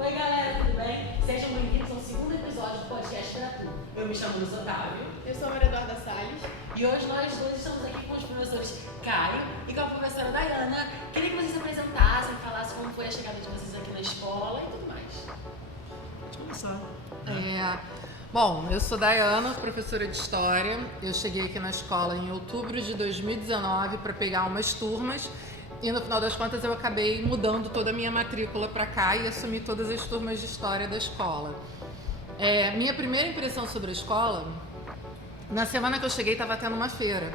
Oi galera, tudo bem? Sejam bem-vindos ao segundo episódio do podcast Gratuito. Eu me chamo Luiz Otávio. Eu sou a Maria Eduarda Salles. E hoje nós dois estamos aqui com os professores Caio e com a professora Dayana. Queria que vocês se apresentassem, falassem como foi a chegada de vocês aqui na escola e tudo mais. Pode começar. Bom, eu sou Dayana, professora de História. Eu cheguei aqui na escola em outubro de 2019 para pegar umas turmas e no final das contas eu acabei mudando toda a minha matrícula para cá e assumi todas as turmas de História da escola. Minha primeira impressão sobre a escola, na semana que eu cheguei estava tendo uma feira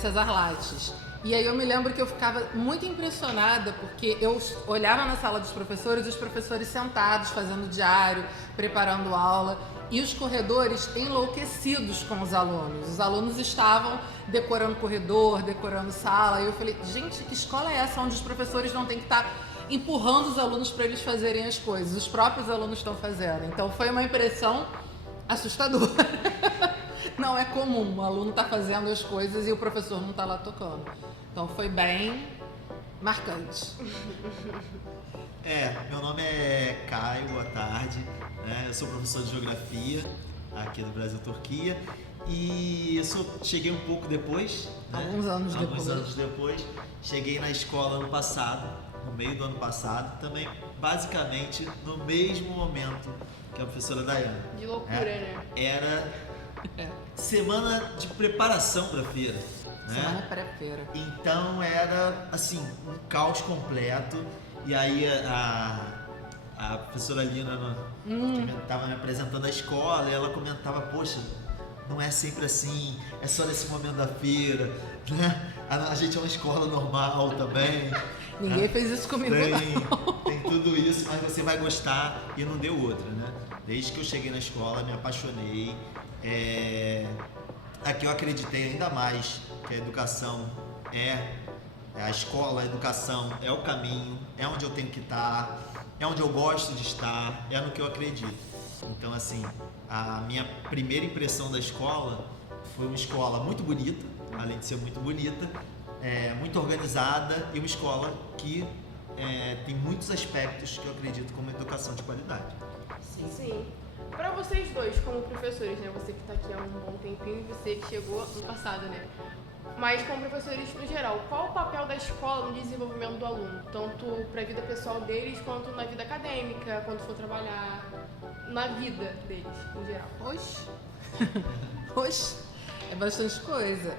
Cesar Lattes. E aí eu me lembro que eu ficava muito impressionada porque eu olhava na sala dos professores, os professores sentados, fazendo diário, preparando aula, e os corredores enlouquecidos com os alunos. Os alunos estavam decorando corredor, decorando sala, e eu falei, gente, que escola é essa onde os professores não têm que estar empurrando os alunos para eles fazerem as coisas? Os próprios alunos estão fazendo. Então foi uma impressão assustadora. Não é comum, o aluno tá fazendo as coisas e o professor não tá lá tocando. Então foi bem marcante. Meu nome é Caio, boa tarde. Eu sou professor de Geografia aqui do Brasil-Turquia e cheguei um pouco depois. Alguns anos depois. Cheguei na escola ano passado, no meio do ano passado, também basicamente no mesmo momento que a professora Dayana. De loucura, né? Era semana de preparação para a feira. Semana pré-feira. Então era assim, um caos completo. E aí a professora Lina estava me apresentando a escola e ela comentava, poxa, não é sempre assim, é só nesse momento da feira, né? A gente é uma escola normal também. Ninguém fez isso comigo, tem tudo isso, mas você vai gostar, e não deu outra, né? Desde que eu cheguei na escola, me apaixonei. Aqui eu acreditei ainda mais que a educação a escola, a educação é o caminho, é onde eu tenho que estar, é onde eu gosto de estar, é no que eu acredito. Então, assim, a minha primeira impressão da escola foi uma escola muito bonita, além de ser muito bonita, muito organizada, e uma escola que tem muitos aspectos que eu acredito como educação de qualidade. Sim. Para vocês dois, como professores, né? Você que está aqui há um bom tempinho e você que chegou no passado, né? Mas como professores no geral, qual o papel da escola no desenvolvimento do aluno? Tanto para a vida pessoal deles, quanto na vida acadêmica, quando for trabalhar, na vida deles, em geral? Oxe, é bastante coisa.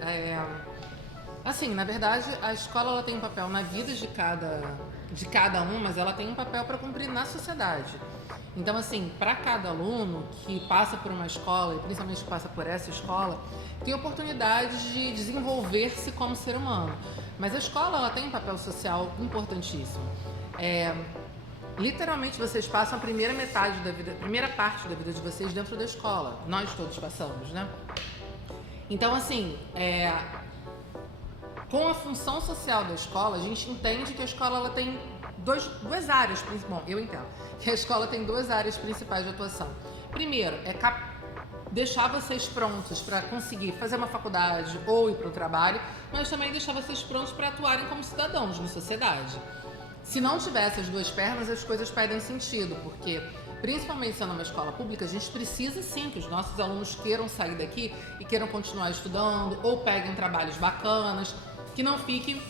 Assim, na verdade, a escola ela tem um papel na vida de cada um, mas ela tem um papel para cumprir na sociedade. Então, assim, para cada aluno que passa por uma escola, e principalmente que passa por essa escola, tem oportunidade de desenvolver-se como ser humano. Mas a escola ela tem um papel social importantíssimo. Literalmente, vocês passam a primeira parte da vida de vocês dentro da escola. Nós todos passamos, né? Então, assim, com a função social da escola, a gente entende que a escola ela tem duas áreas principais. Bom, eu entendo que a escola tem duas áreas principais de atuação. Primeiro, deixar vocês prontos para conseguir fazer uma faculdade ou ir para o trabalho, mas também deixar vocês prontos para atuarem como cidadãos na sociedade. Se não tiver essas duas pernas, as coisas perdem sentido, porque, principalmente sendo uma escola pública, a gente precisa sim que os nossos alunos queiram sair daqui e queiram continuar estudando, ou peguem trabalhos bacanas, que não fiquem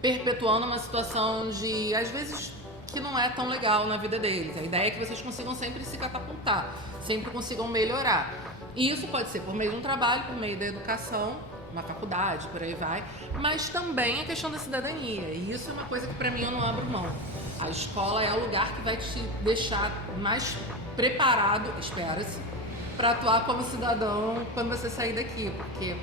perpetuando uma situação de, às vezes, que não é tão legal na vida deles. A ideia é que vocês consigam sempre se catapultar, sempre consigam melhorar. E isso pode ser por meio de um trabalho, por meio da educação, uma faculdade, por aí vai, mas também a questão da cidadania. E isso é uma coisa que para mim eu não abro mão. A escola é o lugar que vai te deixar mais preparado, espera-se, para atuar como cidadão quando você sair daqui, porque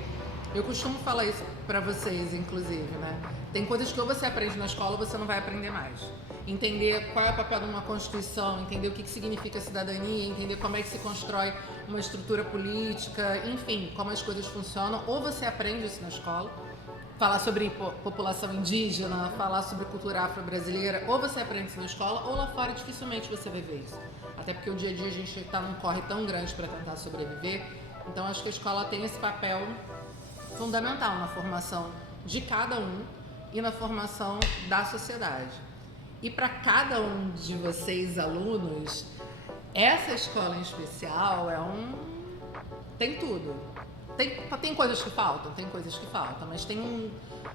eu costumo falar isso para vocês, inclusive, né? Tem coisas que ou você aprende na escola ou você não vai aprender mais. Entender qual é o papel de uma Constituição, entender o que significa cidadania, entender como é que se constrói uma estrutura política, enfim, como as coisas funcionam. Ou você aprende isso na escola, falar sobre população indígena, falar sobre cultura afro-brasileira, ou você aprende isso na escola, ou lá fora dificilmente você vai ver isso. Até porque o dia a dia a gente está num corre tão grande para tentar sobreviver. Então acho que a escola tem esse papel fundamental na formação de cada um e na formação da sociedade. E para cada um de vocês, alunos, essa escola em especial tem tudo. Tem coisas que faltam, mas tem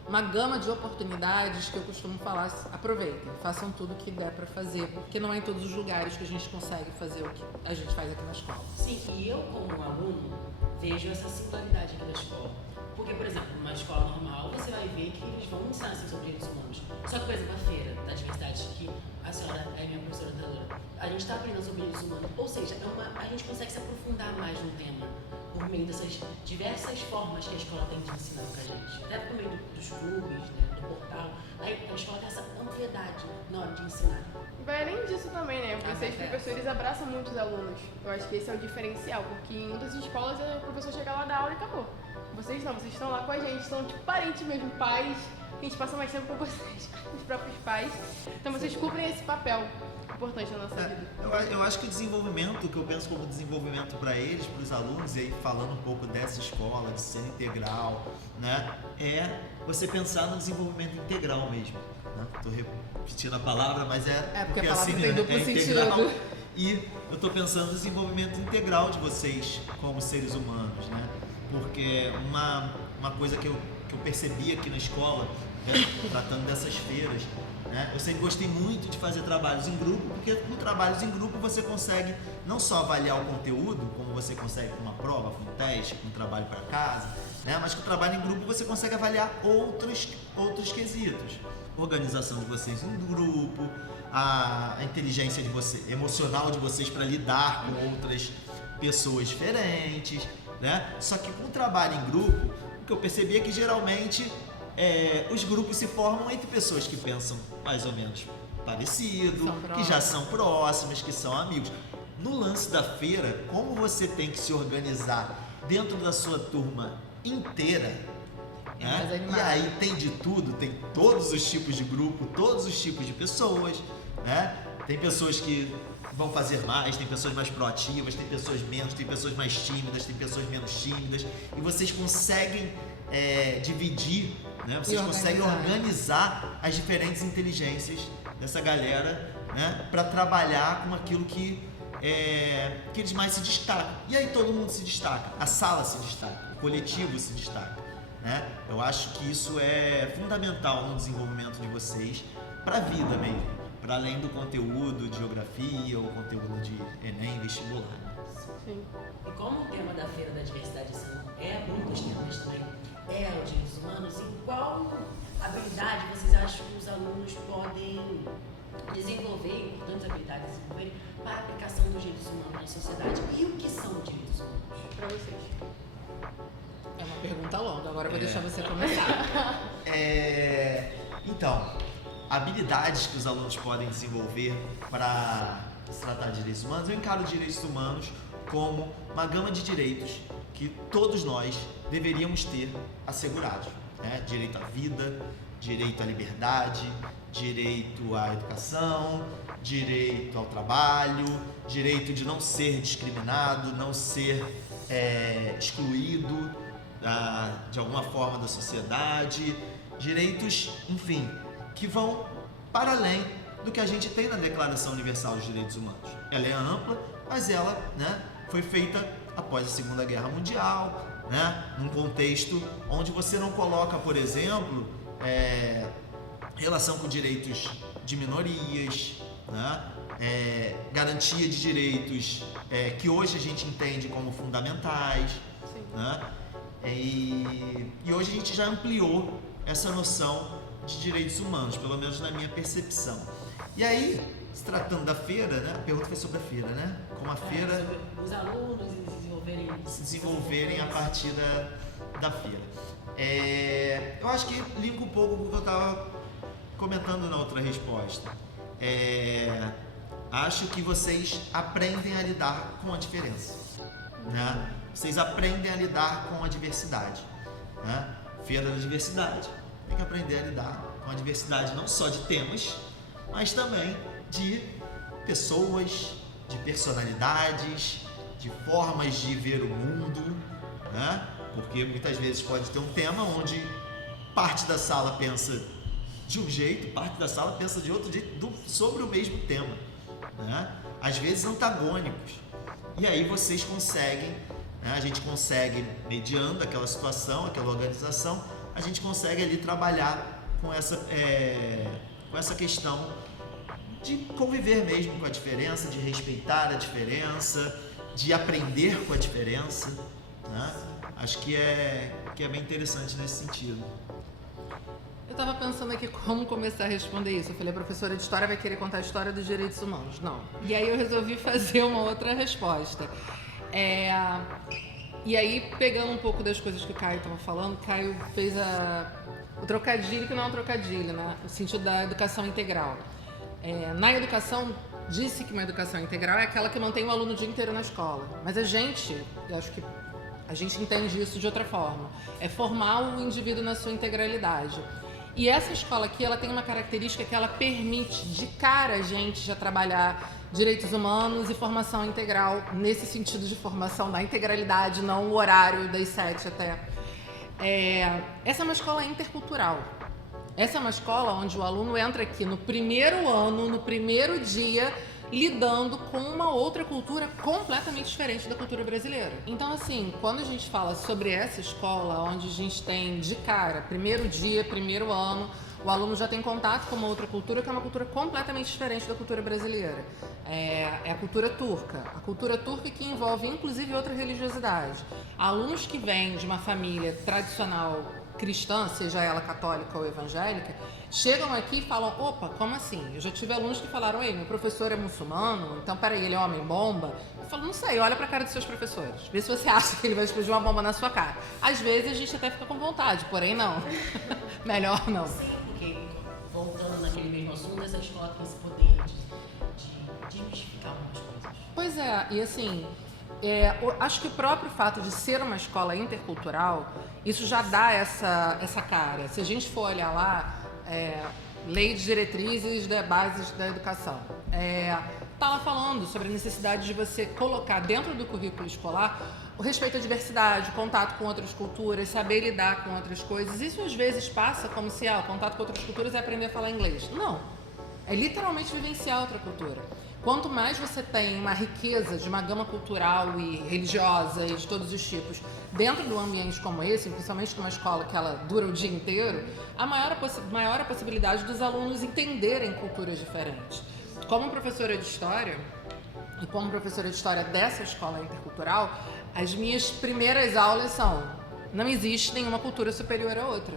uma gama de oportunidades que eu costumo falar, aproveitem, façam tudo que der para fazer, porque não é em todos os lugares que a gente consegue fazer o que a gente faz aqui na escola. Sim, e eu como aluno vejo essa singularidade aqui da escola. Porque, por exemplo, numa escola normal, você vai ver que eles vão ensinar assim, sobre direitos humanos. Só que, por exemplo, a feira da diversidade, que a senhora é minha professora orientadora, a gente está aprendendo sobre direitos humanos. Ou seja, a gente consegue se aprofundar mais no tema por meio dessas diversas formas que a escola tem de ensinar pra gente. Até por meio dos clubes, né, do portal. Aí a escola tem essa ampliedade na hora de ensinar. Vai além disso também, né? Vocês, professores, abraçam muitos alunos. Eu acho que esse é o diferencial, porque em muitas escolas o professor chega lá, dá aula e acabou. Vocês não, vocês estão lá com a gente, são tipo parentes mesmo, pais, a gente passa mais tempo com vocês, com os próprios pais. Então vocês cumprem esse papel importante na nossa vida. Eu acho que o desenvolvimento, que eu penso como desenvolvimento para eles, para os alunos, e aí falando um pouco dessa escola, de ser integral, né, é você pensar no desenvolvimento integral mesmo. Né? Tô repetindo a palavra, mas porque a palavra assim, tem duplo integral. sentido. E eu estou pensando no desenvolvimento integral de vocês como seres humanos, né? Porque uma coisa que eu percebi aqui na escola, né, tratando dessas feiras, né, eu sempre gostei muito de fazer trabalhos em grupo, porque com trabalhos em grupo você consegue não só avaliar o conteúdo, como você consegue com uma prova, com um teste, com um trabalho para casa, né, mas com o trabalho em grupo você consegue avaliar outros quesitos. Organização de vocês em grupo, a inteligência emocional de vocês para lidar com outras pessoas diferentes, né? Só que com o trabalho em grupo, o que eu percebi é que geralmente os grupos se formam entre pessoas que pensam mais ou menos parecido, que já são próximas, que são amigos. No lance da feira, como você tem que se organizar dentro da sua turma inteira, né? E aí tem de tudo, tem todos os tipos de grupo, todos os tipos de pessoas, né? Tem pessoas que vão fazer mais, tem pessoas mais proativas, tem pessoas menos, tem pessoas mais tímidas, tem pessoas menos tímidas, e vocês conseguem dividir, né? Vocês conseguem organizar as diferentes inteligências dessa galera, né? Para trabalhar com aquilo que eles mais se destacam. E aí todo mundo se destaca, a sala se destaca, o coletivo se destaca, né? Eu acho que isso é fundamental no desenvolvimento de vocês para a vida mesmo. Para além do conteúdo de geografia ou conteúdo de Enem, vestibular. Sim. E como o tema da Feira da Diversidade muitos temas também, os direitos humanos, em qual habilidade vocês acham que os alunos podem desenvolver, importantes habilidades desenvolverem para a aplicação dos direitos humanos na sociedade? E o que são direitos humanos? Para vocês. É uma pergunta longa, agora eu vou deixar você começar. Então, habilidades que os alunos podem desenvolver para se tratar de direitos humanos, eu encaro direitos humanos como uma gama de direitos que todos nós deveríamos ter assegurados, né? Direito à vida, direito à liberdade, direito à educação, direito ao trabalho, direito de não ser discriminado, não ser excluído de alguma forma da sociedade, direitos, enfim, que vão para além do que a gente tem na Declaração Universal dos Direitos Humanos. Ela é ampla, mas ela, né, foi feita após a Segunda Guerra Mundial, né, num contexto onde você não coloca, por exemplo, relação com direitos de minorias, né, garantia de direitos que hoje a gente entende como fundamentais, né, e hoje a gente já ampliou essa noção de direitos humanos, pelo menos na minha percepção. E aí, se tratando da feira, né? A pergunta foi sobre a feira, né? Como a feira... Sobre os alunos se desenvolverem a partir da feira. Eu acho que linka um pouco com o que eu estava comentando na outra resposta. Acho que vocês aprendem a lidar com a diferença, né? Vocês aprendem a lidar com a diversidade, né? Feira da diversidade. Tem que aprender a lidar com a diversidade não só de temas, mas também de pessoas, de personalidades, de formas de ver o mundo, né? Porque muitas vezes pode ter um tema onde parte da sala pensa de um jeito, parte da sala pensa de outro jeito sobre o mesmo tema, né? Às vezes antagônicos. E aí vocês conseguem, né? A gente consegue, mediando aquela situação, aquela organização, a gente consegue ali trabalhar com essa questão de conviver mesmo com a diferença, de respeitar a diferença, de aprender com a diferença, né? Acho que é bem interessante nesse sentido. Eu estava pensando aqui como começar a responder isso. Eu falei, a professora de história vai querer contar a história dos direitos humanos. Não. E aí eu resolvi fazer uma outra resposta. E aí, pegando um pouco das coisas que o Caio estava falando, o Caio fez o trocadilho, que não é um trocadilho, né? No sentido da educação integral. Na educação, disse que uma educação integral é aquela que mantém o aluno o dia inteiro na escola. Mas eu acho que a gente entende isso de outra forma. É formar o indivíduo na sua integralidade. E essa escola aqui, ela tem uma característica que ela permite de cara a gente já trabalhar direitos humanos e formação integral, nesse sentido de formação da integralidade, não o horário das 7 até. Essa é uma escola intercultural. Essa é uma escola onde o aluno entra aqui no primeiro ano, no primeiro dia, lidando com uma outra cultura completamente diferente da cultura brasileira. Então, assim, quando a gente fala sobre essa escola, onde a gente tem de cara, primeiro dia, primeiro ano, o aluno já tem contato com uma outra cultura, que é uma cultura completamente diferente da cultura brasileira. É a cultura turca. A cultura turca que envolve, inclusive, outra religiosidade. Alunos que vêm de uma família tradicional cristã, seja ela católica ou evangélica, chegam aqui e falam, opa, como assim? Eu já tive alunos que falaram, ei, meu professor é muçulmano, então peraí, ele é homem-bomba? Eu falo, não sei, olha pra cara dos seus professores, vê se você acha que ele vai explodir uma bomba na sua cara. Às vezes a gente até fica com vontade, porém não. Melhor não. Sim, porque voltando naquele mesmo assunto, essa escola tem esse poder de desmistificar algumas coisas. Pois é, e assim, acho que o próprio fato de ser uma escola intercultural, isso já dá essa cara. Se a gente for olhar lá, Lei de Diretrizes da Bases da Educação, está lá falando sobre a necessidade de você colocar dentro do currículo escolar o respeito à diversidade, o contato com outras culturas, saber lidar com outras coisas. Isso às vezes passa como se o contato com outras culturas é aprender a falar inglês. Não, é literalmente vivenciar outra cultura. Quanto mais você tem uma riqueza de uma gama cultural e religiosa e de todos os tipos dentro de um ambiente como esse, principalmente numa escola que ela dura o dia inteiro, a maior a possibilidade dos alunos entenderem culturas diferentes. Como professora de história, e como professora de história dessa escola intercultural, as minhas primeiras aulas são: não existe nenhuma cultura superior à outra.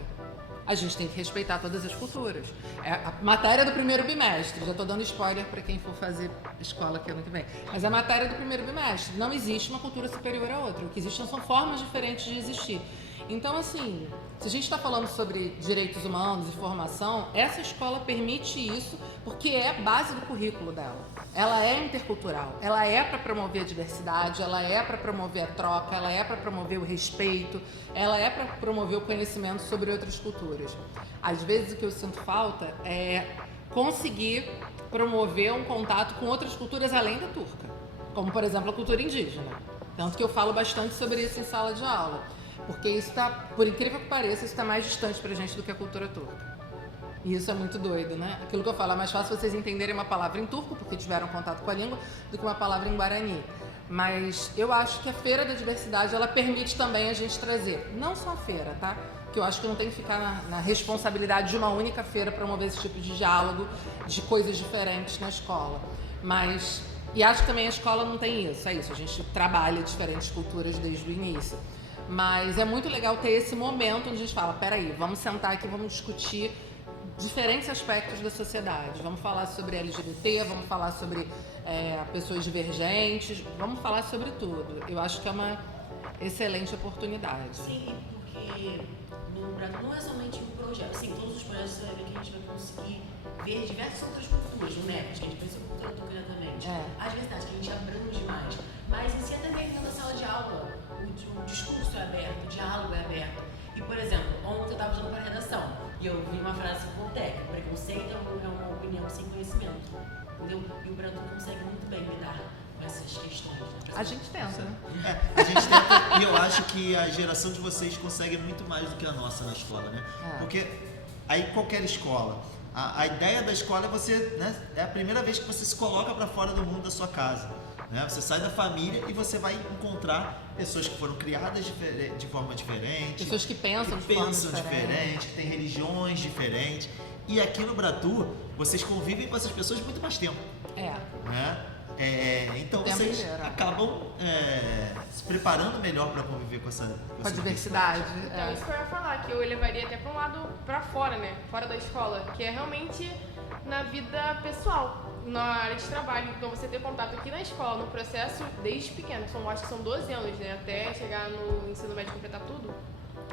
A gente tem que respeitar todas as culturas. É a matéria do primeiro bimestre, já estou dando spoiler para quem for fazer escola aqui ano que vem, mas a matéria do primeiro bimestre, não existe uma cultura superior à outra. O que existem são formas diferentes de existir. Então, assim, se a gente está falando sobre direitos humanos e formação, essa escola permite isso porque é a base do currículo dela. Ela é intercultural, ela é para promover a diversidade, ela é para promover a troca, ela é para promover o respeito, ela é para promover o conhecimento sobre outras culturas. Às vezes o que eu sinto falta é conseguir promover um contato com outras culturas além da turca, como, por exemplo, a cultura indígena. Tanto que eu falo bastante sobre isso em sala de aula. Porque isso está, por incrível que pareça, isso está mais distante pra gente do que a cultura turca. E isso é muito doido, né? Aquilo que eu falo, é mais fácil vocês entenderem uma palavra em turco, porque tiveram contato com a língua, do que uma palavra em guarani. Mas eu acho que a Feira da Diversidade, ela permite também a gente trazer, não só a feira, tá? Que eu acho que não tem que ficar na responsabilidade de uma única feira promover esse tipo de diálogo, de coisas diferentes na escola. E acho que também a escola não tem isso, é isso, a gente trabalha diferentes culturas desde o início. Mas é muito legal ter esse momento onde a gente fala, peraí, vamos sentar aqui, vamos discutir diferentes aspectos da sociedade. Vamos falar sobre LGBT, vamos falar sobre pessoas divergentes, vamos falar sobre tudo. Eu acho que é uma excelente oportunidade. Sim, porque no Brasil não é somente um projeto. Assim, todos os projetos você vai ver que a gente vai conseguir ver diversas outras culturas, no NEP, que a gente pensa em cultura turca diretamente. A diversidade, que a gente abrange mais. Mas em si até mesmo na sala de aula, o discurso é aberto, o diálogo é aberto. E, por exemplo, ontem eu estava usando para a redação e eu vi uma frase hipoteca: preconceito é uma opinião sem conhecimento. Entendeu? E o Brasil consegue muito bem lidar com essas questões. Né? A gente tenta, né? A gente tenta, e eu acho que a geração de vocês consegue muito mais do que a nossa na escola, né? Porque aí qualquer escola. A ideia da escola é você, né, é a primeira vez que você se coloca para fora do mundo da sua casa. Né? Você sai da família e você vai encontrar pessoas que foram criadas de forma diferente. Pessoas que pensam de forma diferente. Que têm religiões diferentes. E aqui no Bratu, vocês convivem com essas pessoas muito mais tempo. Né? Então vocês acabam se preparando melhor para conviver com essa diversidade. Então isso que eu ia falar, que eu levaria até para um lado para fora, né? Fora da escola, que é realmente na vida pessoal, na área de trabalho. Então você ter contato aqui na escola, no processo desde pequeno, acho que são 12 anos, né? Até chegar no ensino médio e completar tudo.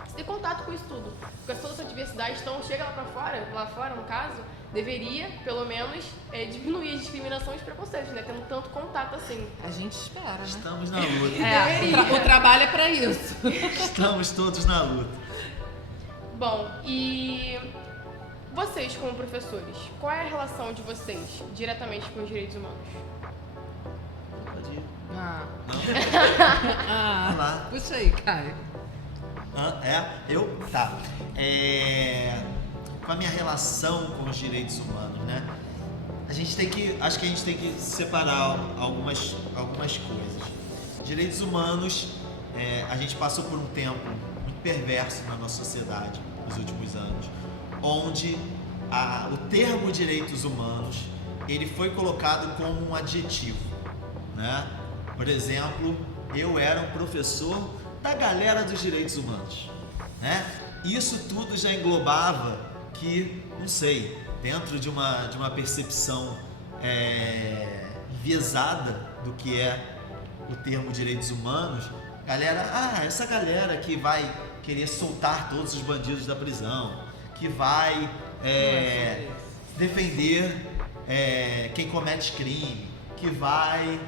Você ter contato com isso tudo, com toda essa diversidade, então chega lá fora no caso, deveria, pelo menos, diminuir as discriminações e preconceitos, né? Tendo tanto contato assim. A gente espera, né? Estamos na luta. O trabalho é pra isso. Estamos todos na luta. Bom, e vocês como professores, qual é a relação de vocês diretamente com os direitos humanos? Pode ir. Não? Lá. Puxa aí, Caio. Tá. Com a minha relação com os direitos humanos, né? Acho que a gente tem que separar algumas coisas. Direitos humanos, a gente passou por um tempo muito perverso na nossa sociedade nos últimos anos, onde o termo direitos humanos ele foi colocado como um adjetivo, né? Por exemplo, eu era um professor da galera dos direitos humanos, né? Isso tudo já englobava que, não sei, dentro de uma percepção enviesada do que é o termo direitos humanos, essa galera que vai querer soltar todos os bandidos da prisão, que vai defender quem comete crime, que vai,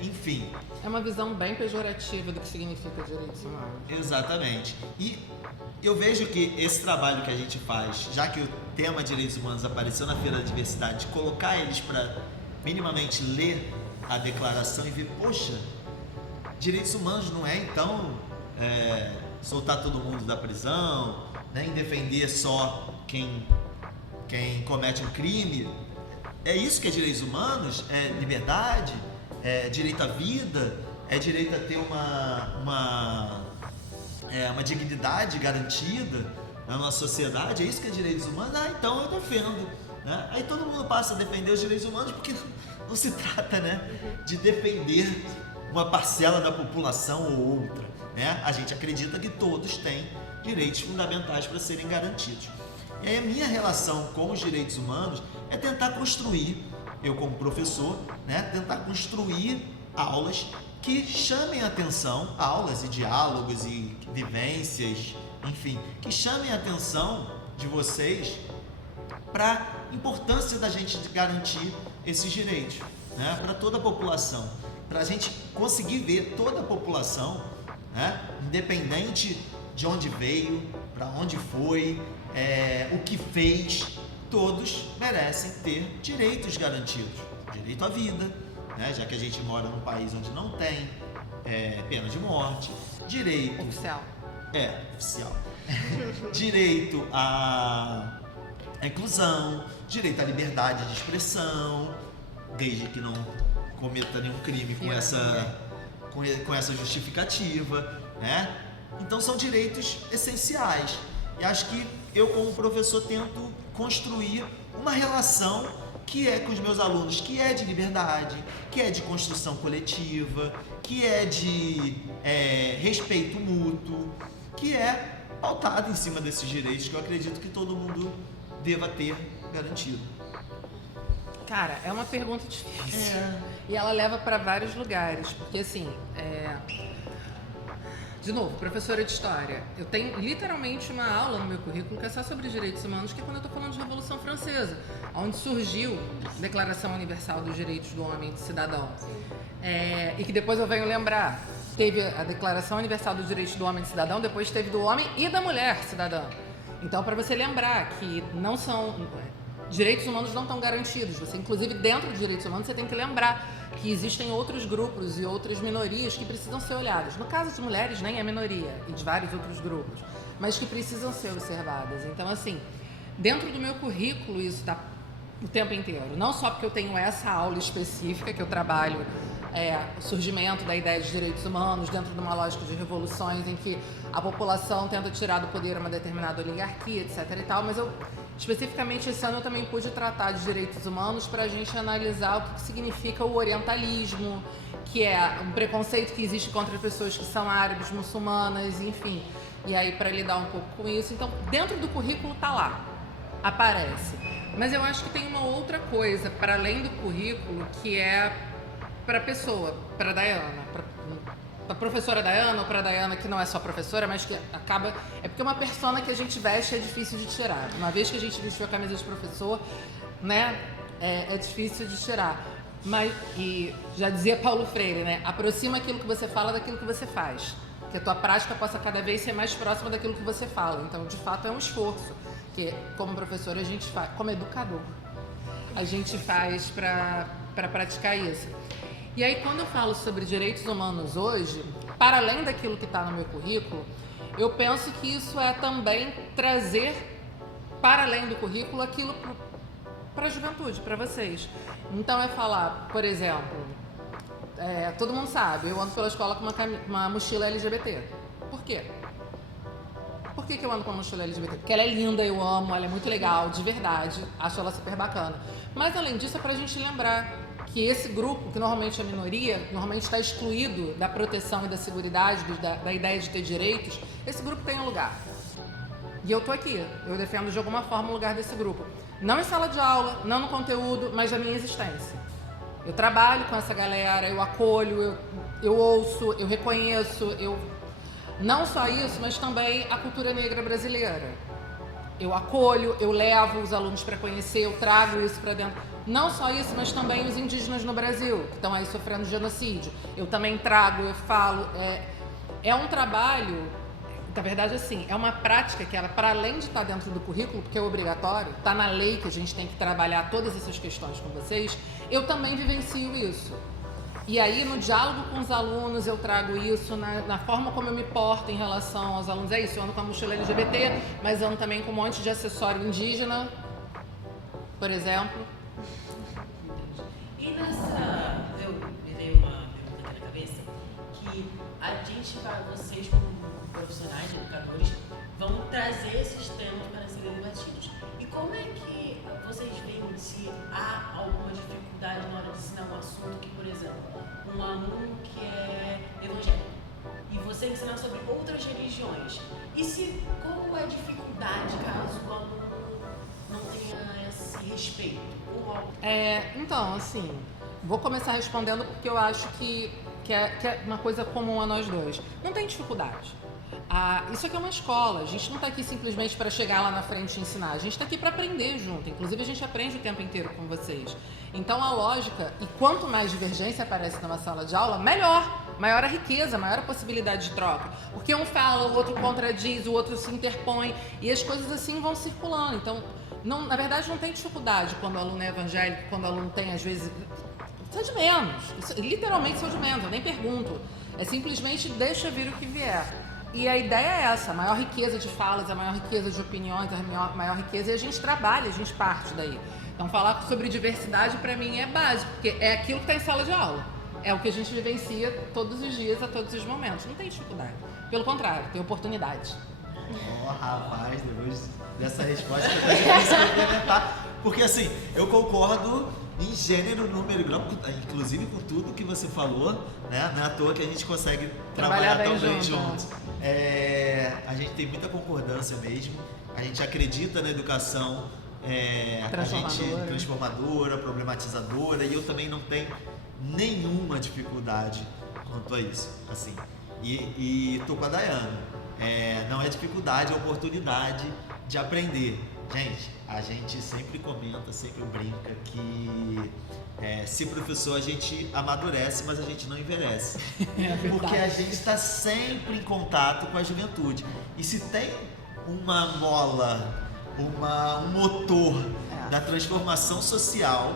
enfim. É uma visão bem pejorativa do que significa direitos humanos. Exatamente. E eu vejo que esse trabalho que a gente faz, já que o tema direitos humanos apareceu na Feira da Diversidade, de colocar eles para minimamente ler a declaração e ver, poxa, direitos humanos não é então soltar todo mundo da prisão, nem defender só quem comete um crime. É isso que é direitos humanos? É liberdade? É direito à vida, é direito a ter uma dignidade garantida na nossa sociedade, é isso que é direitos humanos? Então eu defendo. Né? Aí todo mundo passa a defender os direitos humanos porque não se trata, né, de defender uma parcela da população ou outra. Né? A gente acredita que todos têm direitos fundamentais para serem garantidos. E aí a minha relação com os direitos humanos é tentar construir, eu como professor, né, tentar construir aulas que chamem a atenção, aulas e diálogos e vivências, enfim, que chamem a atenção de vocês para a importância da gente garantir esses direitos, né, para toda a população, para a gente conseguir ver toda a população, né, independente de onde veio, para onde foi, o que fez, todos merecem ter direitos garantidos. Direito à vida, né? Já que a gente mora num país onde não tem pena de morte. Direito... Oficial. Oficial. Direito à inclusão, direito à liberdade de expressão, desde que não cometa nenhum crime com essa justificativa, né? Então são direitos essenciais. E acho que eu, como professor, tento construir uma relação que é com os meus alunos, que é de liberdade, que é de construção coletiva, que é de respeito mútuo, que é pautada em cima desses direitos que eu acredito que todo mundo deva ter garantido. Cara, é uma pergunta difícil. E ela leva para vários lugares, porque assim, de novo, professora de História, eu tenho literalmente uma aula no meu currículo que é só sobre direitos humanos, que é quando eu estou falando de Revolução Francesa, onde surgiu a Declaração Universal dos Direitos do Homem e do Cidadão. E que depois eu venho lembrar, teve a Declaração Universal dos Direitos do Homem e do Cidadão, depois teve do Homem e da Mulher Cidadã. Então, para você lembrar que não são... Direitos humanos não estão garantidos. Você, inclusive, dentro de direitos humanos, você tem que lembrar que existem outros grupos e outras minorias que precisam ser olhadas. No caso de mulheres, nem é minoria, e de vários outros grupos. mas que precisam ser observadas. Então, assim, dentro do meu currículo isso está o tempo inteiro. Não só porque eu tenho essa aula específica que eu trabalho o surgimento da ideia de direitos humanos dentro de uma lógica de revoluções em que a população tenta tirar do poder uma determinada oligarquia, etc. e tal, mas eu, especificamente esse ano, eu também pude tratar de direitos humanos para a gente analisar o que significa o orientalismo, que é um preconceito que existe contra pessoas que são árabes, muçulmanas, enfim. E aí, para lidar um pouco com isso. Então, dentro do currículo tá lá, aparece. Mas eu acho que tem uma outra coisa, para além do currículo, que é para a pessoa, para a Dayana, para a professora Dayana, ou para a Dayana que não é só professora, mas que acaba... É porque uma persona que a gente veste é difícil de tirar. Uma vez que a gente vestiu a camisa de professor, né, é difícil de tirar. Mas, e já dizia Paulo Freire, né, aproxima aquilo que você fala daquilo que você faz. Que a tua prática possa cada vez ser mais próxima daquilo que você fala. Então, de fato, é um esforço que, como professor, a gente faz, como educador, a gente faz para praticar isso. E aí, quando eu falo sobre direitos humanos hoje, para além daquilo que está no meu currículo, eu penso que isso é também trazer, para além do currículo, aquilo para a juventude, para vocês. Então, é falar, por exemplo, todo mundo sabe, eu ando pela escola com uma mochila LGBT. Por quê? Por que eu ando com uma mochila LGBT? Porque ela é linda, eu amo, ela é muito legal, de verdade, acho ela super bacana. Mas, além disso, é para a gente lembrar que esse grupo, que normalmente é a minoria, normalmente está excluído da proteção e da seguridade, da ideia de ter direitos, esse grupo tem um lugar. E eu tô aqui, eu defendo de alguma forma o lugar desse grupo. Não em sala de aula, não no conteúdo, mas na minha existência. Eu trabalho com essa galera, eu acolho, eu ouço, eu reconheço, não só isso, mas também a cultura negra brasileira. Eu acolho, eu levo os alunos para conhecer, eu trago isso para dentro. Não só isso, mas também os indígenas no Brasil, que estão aí sofrendo genocídio. Eu também trago, eu falo. É um trabalho, na verdade, assim, é uma prática que ela, para além de estar dentro do currículo, porque é obrigatório, está na lei que a gente tem que trabalhar todas essas questões com vocês, eu também vivencio isso. E aí, no diálogo com os alunos, eu trago isso, na forma como eu me porto em relação aos alunos. É isso, eu ando com a mochila LGBT, mas ando também com um monte de acessório indígena, por exemplo. E me veio uma pergunta aqui na cabeça, que a gente, vocês como profissionais, educadores, vão trazer esses temas para serem debatidos. E como é que vocês veem se há alguma dificuldade na hora de ensinar um assunto que, por exemplo, um aluno que é evangélico e você ensinar sobre outras religiões? E qual é a dificuldade caso o aluno não tenha esse respeito? Então, assim, vou começar respondendo porque eu acho que é uma coisa comum a nós dois. Não tem dificuldade. Isso aqui é uma escola, a gente não está aqui simplesmente para chegar lá na frente e ensinar, a gente está aqui para aprender junto, inclusive a gente aprende o tempo inteiro com vocês. Então a lógica, e quanto mais divergência aparece numa sala de aula, melhor, maior a riqueza, maior a possibilidade de troca, porque um fala, o outro contradiz, o outro se interpõe e as coisas assim vão circulando. Então, na verdade não tem dificuldade quando o aluno é evangélico, quando o aluno tem às vezes, são de menos, literalmente são de menos, eu nem pergunto, é simplesmente deixa vir o que vier. E a ideia é essa, a maior riqueza de falas, a maior riqueza de opiniões, a maior riqueza, e a gente trabalha, a gente parte daí. Então, falar sobre diversidade, para mim, é básico, porque é aquilo que está em sala de aula. É o que a gente vivencia todos os dias, a todos os momentos. Não tem dificuldade. Pelo contrário, tem oportunidade. Rapaz, depois dessa resposta, eu preciso complementar. Porque, assim, eu concordo em gênero, número e grau, inclusive com tudo que você falou, né? Não é à toa que a gente consegue trabalhar tão bem juntos. A gente tem muita concordância mesmo, a gente acredita na educação transformadora, problematizadora, e eu também não tenho nenhuma dificuldade quanto a isso, assim. E tô com a Dayana, não é dificuldade, é oportunidade de aprender. Gente, a gente sempre comenta, sempre brinca que se professor a gente amadurece, mas a gente não envelhece. Porque a gente está sempre em contato com a juventude. E se tem uma mola, um motor da transformação social,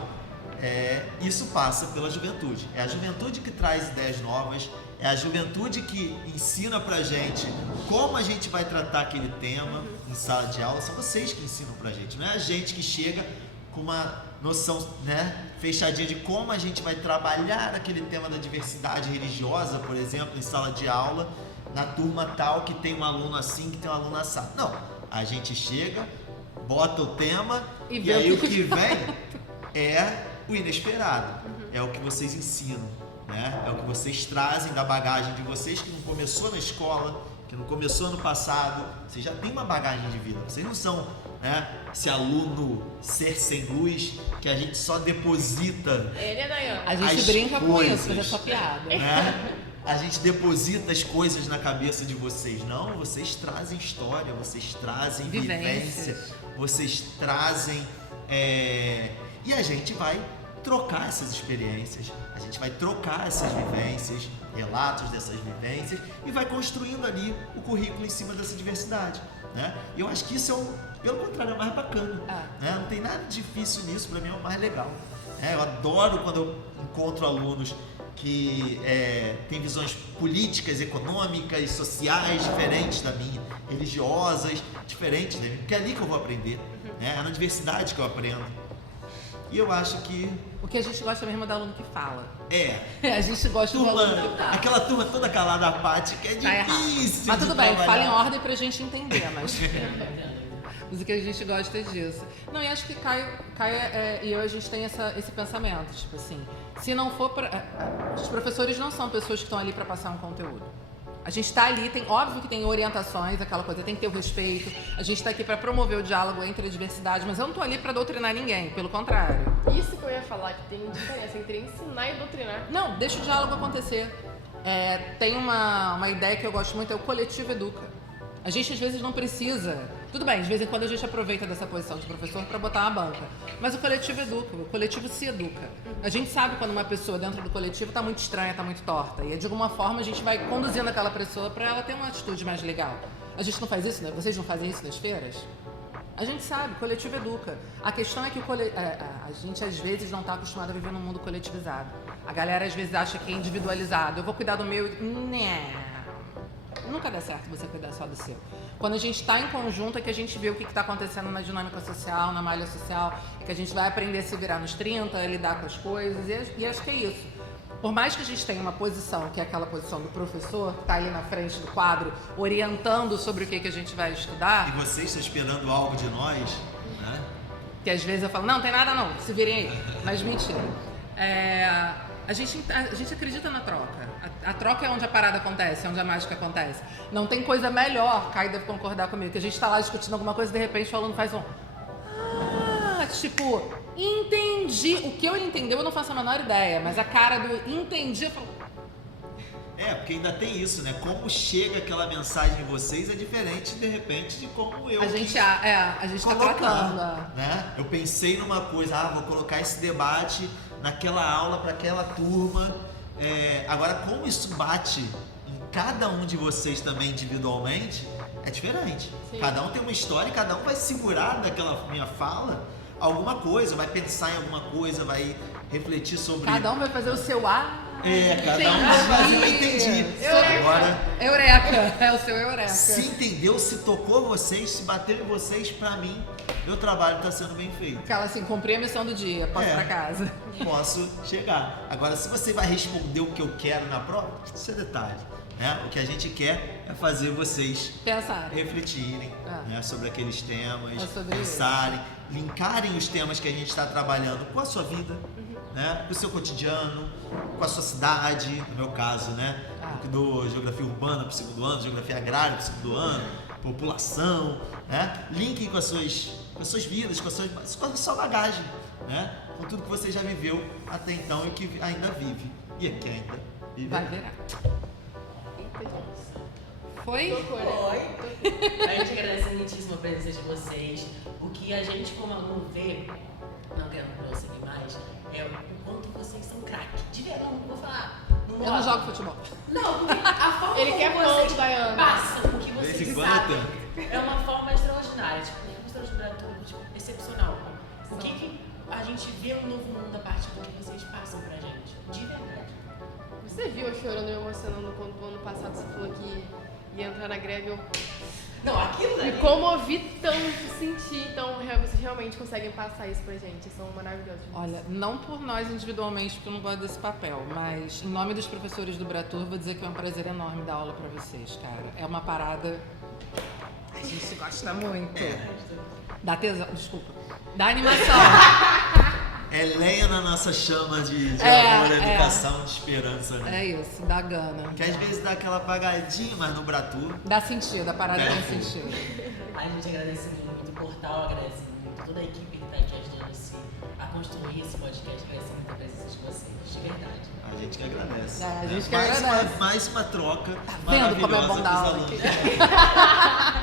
isso passa pela juventude. É a juventude que traz ideias novas, é a juventude que ensina pra gente como a gente vai tratar aquele tema em sala de aula. São vocês que ensinam pra gente, não é a gente que chega com uma noção, né, fechadinha de como a gente vai trabalhar aquele tema da diversidade religiosa, por exemplo, em sala de aula, na turma tal que tem um aluno assim, que tem um aluno assado. Não, a gente chega, bota o tema e aí o que vem é o inesperado, é o que vocês ensinam, né? É o que vocês trazem da bagagem de vocês, que não começou na escola, que não começou no passado. Vocês já têm uma bagagem de vida, vocês não são, né, esse aluno ser sem luz que a gente só deposita. Ele é Dayana. A gente As brinca com isso, mas é coisas, só piada. né? A gente deposita as coisas na cabeça de vocês. Não, vocês trazem história, vocês trazem vivência, vocês trazem. E a gente vai trocar essas experiências, a gente vai trocar essas vivências, relatos dessas vivências e vai construindo ali o currículo em cima dessa diversidade, né? E eu acho que isso pelo contrário, é o mais bacana, né? Não tem nada difícil nisso, para mim é o mais legal. Eu adoro quando eu encontro alunos que têm visões políticas, econômicas, sociais diferentes da minha, religiosas diferentes da minha, porque é ali que eu vou aprender, né? É na diversidade que eu aprendo. E eu acho que... O que a gente gosta mesmo é do aluno que fala. A gente gosta do aluno que fala. Aquela turma toda calada, apática, é Tá difícil. Mas tudo de bem, trabalhar. fala em ordem pra gente entender, mas o que a gente gosta é disso. Não, e acho que Caio e eu, a gente tem esse pensamento, tipo assim, se não for os professores não são pessoas que estão ali para passar um conteúdo. A gente está ali, óbvio que tem orientações, aquela coisa, tem que ter o respeito. A gente está aqui para promover o diálogo entre a diversidade, mas eu não estou ali para doutrinar ninguém, pelo contrário. Isso que eu ia falar, que tem diferença entre ensinar e doutrinar. Não, deixa o diálogo acontecer. Tem uma ideia que eu gosto muito, é o coletivo educa. A gente às vezes não precisa. Tudo bem, de vez em quando a gente aproveita dessa posição de professor para botar uma banca. Mas o coletivo educa, o coletivo se educa. A gente sabe quando uma pessoa dentro do coletivo está muito estranha, está muito torta. E de alguma forma a gente vai conduzindo aquela pessoa para ela ter uma atitude mais legal. A gente não faz isso, né? Vocês não fazem isso nas feiras? A gente sabe, o coletivo educa. A questão é que a gente às vezes não está acostumado a viver num mundo coletivizado. A galera às vezes acha que é individualizado. Eu vou cuidar do meu... Nunca dá certo você cuidar só do seu. Quando a gente está em conjunto é que a gente vê o que está acontecendo na dinâmica social, na malha social, é que a gente vai aprender a se virar nos 30, a lidar com as coisas, e acho que é isso. Por mais que a gente tenha uma posição, que é aquela posição do professor, que está ali na frente do quadro, orientando sobre o que a gente vai estudar... E vocês estão esperando algo de nós, né? Que às vezes eu falo, não tem nada não, se virem aí. Mas mentira. A gente acredita na troca. A troca é onde a parada acontece, é onde a mágica acontece. Não tem coisa melhor, Caio deve concordar comigo, que a gente está lá discutindo alguma coisa e de repente o aluno faz tipo, entendi. O que ele entendeu eu não faço a menor ideia, mas a cara do entendi, eu falo... Porque ainda tem isso, né? Como chega aquela mensagem em vocês é diferente, de repente, de como eu a gente está tratando. Né? Eu pensei numa coisa, vou colocar esse debate naquela aula para aquela turma. Agora, como isso bate em cada um de vocês também individualmente, é diferente. Sim. Cada um tem uma história e cada um vai segurar daquela minha fala alguma coisa, vai pensar em alguma coisa, vai refletir sobre... Cada um vai fazer o seu cada um vai fazer, eu entendi. Agora, Eureka, é o seu Eureka. Se entendeu, se tocou vocês, se bateu em vocês, pra mim, meu trabalho está sendo bem feito. Aquela assim, cumpri a missão do dia, posso ir pra casa. Posso chegar. Agora, se você vai responder o que eu quero na prova, isso é detalhe. Né? O que a gente quer é fazer vocês refletirem né, sobre aqueles temas, pensarem, linkarem os temas que a gente está trabalhando com a sua vida, né, com o seu cotidiano, com a sua cidade, no meu caso, né? Do geografia urbana para o segundo ano, geografia agrária para o segundo ano, população, né? Linkem com as suas vidas, com a sua bagagem, né? Com tudo que você já viveu até então e que ainda vive. E é que ainda vive. Vai virar. Foi? A gente agradece muitíssimo a presença de vocês. O que a gente como aluno vê, não quero prosseguir mais, é o quanto vocês são craques. De verdade, não vou falar. Eu não jogo futebol. Não, porque a forma Ele como quer vocês ponto, Dayana. passam, o que vocês Desde quando sabem, é uma forma extraordinária. Tipo, extraordinária, tipo, excepcional. O que a gente vê um novo mundo a partir do que vocês passam pra gente. De verdade. Você viu eu chorando e me emocionando quando no ano passado você falou que ia entrar na greve? Eu Não, aquilo me dali. comovi tanto, senti. Então, vocês realmente conseguem passar isso pra gente. São maravilhosos. Olha, não por nós individualmente, porque eu não gosto desse papel, mas em nome dos professores do Bratur, vou dizer que é um prazer enorme dar aula pra vocês, cara. É uma parada. A gente gosta muito. Da tesão, desculpa. Da animação. É lenha na nossa chama de É, amor, é. educação, de esperança, né? É isso, dá gana. Que às vezes dá aquela apagadinha, mas no Bratur. Dá sentido, a parada tem Perfeito. sentido. A gente agradece muito, o portal agradece muito, toda a equipe que tá aqui ajudando-se a construir esse podcast, agradece muito a presença de vocês, de verdade. A gente que agradece. É, a né? gente que mais agradece. Mais uma troca Vendo como é maravilhosa bom dar pros aula alunos. aqui.